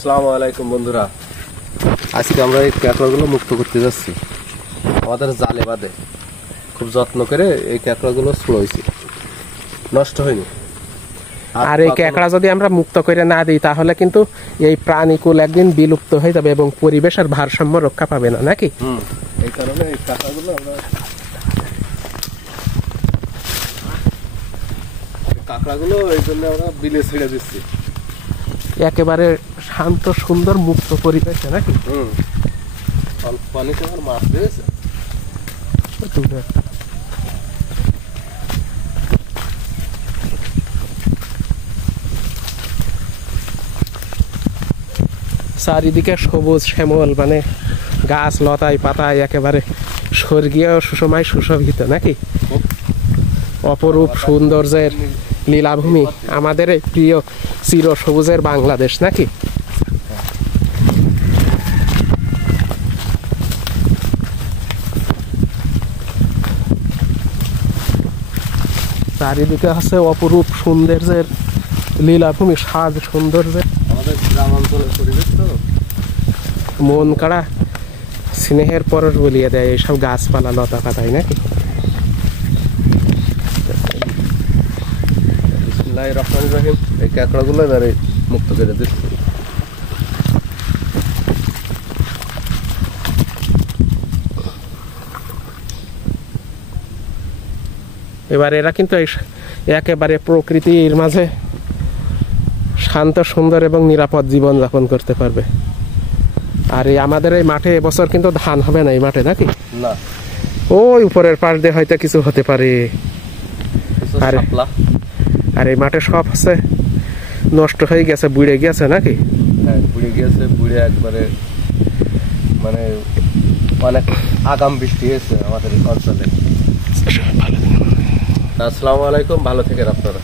আসসালামু আলাইকুম বন্ধুরা, আজকে আমরা এই কাঁকড়াগুলো মুক্ত করতে যাচ্ছি। আমাদের জালে বাঁধে খুব যত্ন করে এই কাঁকড়াগুলো ছুড়াইছি, নষ্ট হয়নি। আর এই কাঁকড়া যদি আমরা মুক্ত করে না দিই তাহলে কিন্তু এই প্রাণীকুল একদিন বিলুপ্ত হয়ে যাবে এবং পরিবেশের ভারসাম্য রক্ষা পাবে না, নাকি? এই কারণে এই কাঁকড়াগুলো এই জন্য আমরা বিলে ছেড়ে দিচ্ছি, একেবারে শান্ত সুন্দর মুক্ত পরিবেশে, নাকি? অল্প পানিতে আমার মাছ দিয়েছে। চারিদিকে সবুজ শ্যামল, মানে গাছ লতায় পাতায় একেবারে স্বর্গীয় সুষমায় সুশোভিত, নাকি? অপরূপ সৌন্দর্যের লীলাভূমি আমাদের এই প্রিয় চির সবুজের বাংলাদেশ, নাকি? চারিদিকে আছে অপরূপ সৌন্দর্যের লীলাভূমি, সাজ সৌন্দর্যের। আমাদের গ্রামাঞ্চলের পরিবেশ তো মন কাড়া স্নেহের পরশ বলিয়ে দেয় এইসব গাছপালা লতা পাতায়, নাকি? বিসমিল্লাহির রহমানির রহিম। এই কাঁকড়াগুলো এবারে মুক্ত করে দিচ্ছি। এবার এরা কিন্তু একেবারে প্রকৃতির মাঝে শান্ত সুন্দর এবং নিরাপদ জীবন যাপন করতে পারবে। আর এই আমাদের এই মাঠে এবছর কিন্তু ধান হবে না, এই মাঠে, নাকি? না, ওই উপরের পাশ দিয়ে হয়তো কিছু হতে পারে। আর এই মাঠে সব আছে নষ্ট হয়ে গেছে, বুড়ে গেছে, নাকি? হ্যাঁ, বুড়ে গিয়েছে, বুড়ে একবারে মানে অনেক আগাম বৃষ্টি হয়েছে আমাদের অঞ্চলে। আসসালামু আলাইকুম, ভালো থেকেন আপনারা।